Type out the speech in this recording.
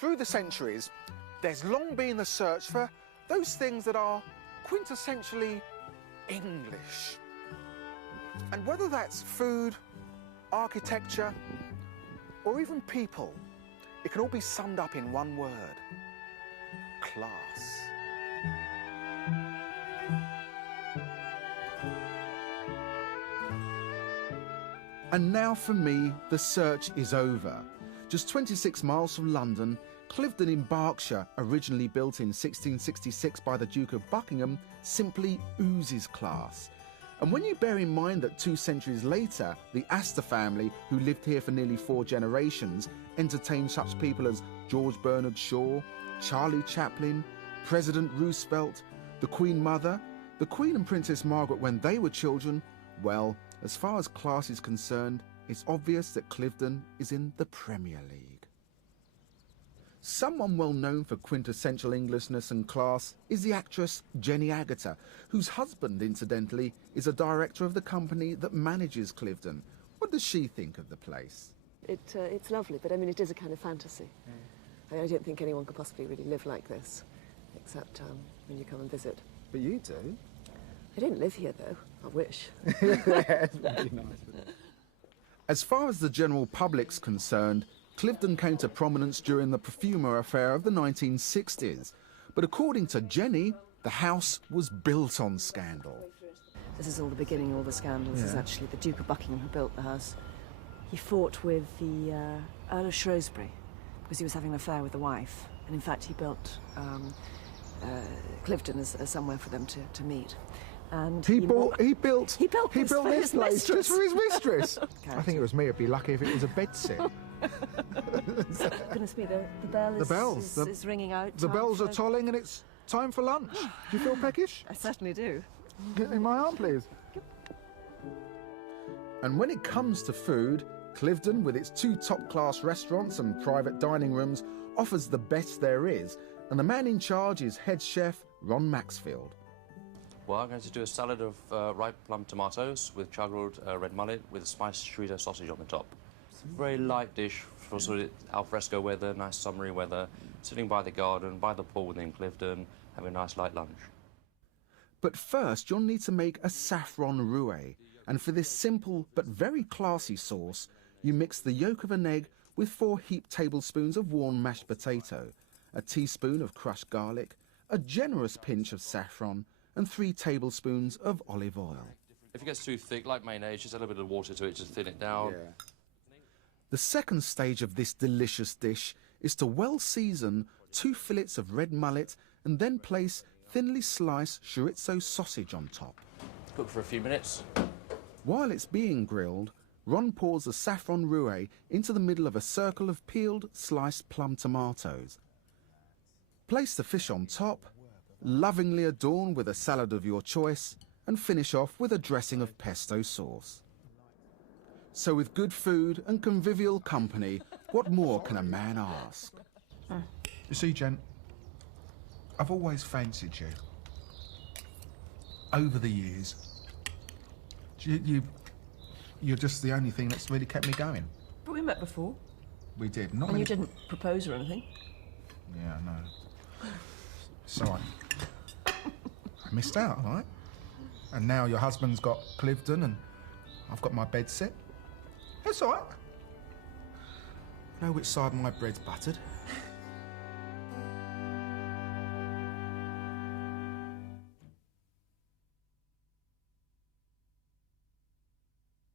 through the centuries, there's long been the search for those things that are quintessentially English. And whether that's food, architecture, or even people, it can all be summed up in one word: class. And now for me, the search is over. Just 26 miles from London, Cliveden in Berkshire, originally built in 1666 by the Duke of Buckingham, simply oozes class. And when you bear in mind that 2 centuries later, the Astor family, who lived here for nearly 4 generations, entertained such people as George Bernard Shaw, Charlie Chaplin, President Roosevelt, the Queen Mother, the Queen and Princess Margaret when they were children, well, as far as class is concerned, it's obvious that Cliveden is in the Premier League. Someone well known for quintessential Englishness and class is the actress Jenny Agutter, whose husband, incidentally, is a director of the company that manages Cliveden. What does she think of the place? It's lovely, but I mean, it is a kind of fantasy. I don't think anyone could possibly really live like this, except when you come and visit. But you do. I don't live here, though. I wish. Yeah, it's really nice. As far as the general public's concerned, Cliveden came to prominence during the perfumer affair of the 1960s. But according to Jenny, the house was built on scandal. This is all the beginning of all the scandals. Yeah. It's actually the Duke of Buckingham who built the house. He fought with the Earl of Shrewsbury because he was having an affair with the wife. And in fact, he built Cliveden as somewhere for them to meet. And he built this place just for his mistress. I think it was me. I'd be lucky if it was a bedsit. Goodness me, the bell is ringing out. The bells are tolling and it's time for lunch. Do you feel peckish? I certainly do. Get in my arm, please. And when it comes to food, Cliveden, with its 2 top-class restaurants and private dining rooms, offers the best there is. And the man in charge is head chef Ron Maxfield. Well, I'm going to do a salad of ripe plum tomatoes with char-grilled red mullet with spiced chorizo sausage on the top. It's a very light dish for sort of alfresco weather, nice summery weather, sitting by the garden, by the pool within Cliveden, having a nice light lunch. But first, you'll need to make a saffron roux, and for this simple but very classy sauce, you mix the yolk of an egg with 4 heaped tablespoons of warm mashed potato, a teaspoon of crushed garlic, a generous pinch of saffron, and 3 tablespoons of olive oil. If it gets too thick, like mayonnaise, just add a little bit of water to it to thin it down. Yeah. The second stage of this delicious dish is to well season 2 fillets of red mullet and then place thinly sliced chorizo sausage on top. Cook for a few minutes. While it's being grilled, Ron pours the saffron roux into the middle of a circle of peeled, sliced plum tomatoes. Place the fish on top, lovingly adorn with a salad of your choice, and finish off with a dressing of pesto sauce. So with good food and convivial company, what more can a man ask? You see, Jen, I've always fancied you. Over the years. You're just the only thing that's really kept me going. But we met before. We did. And you didn't propose or anything. Yeah, I know. So I missed out, all right? And now your husband's got Cliveden and I've got my bed set. It's all right. Know which side my bread's buttered?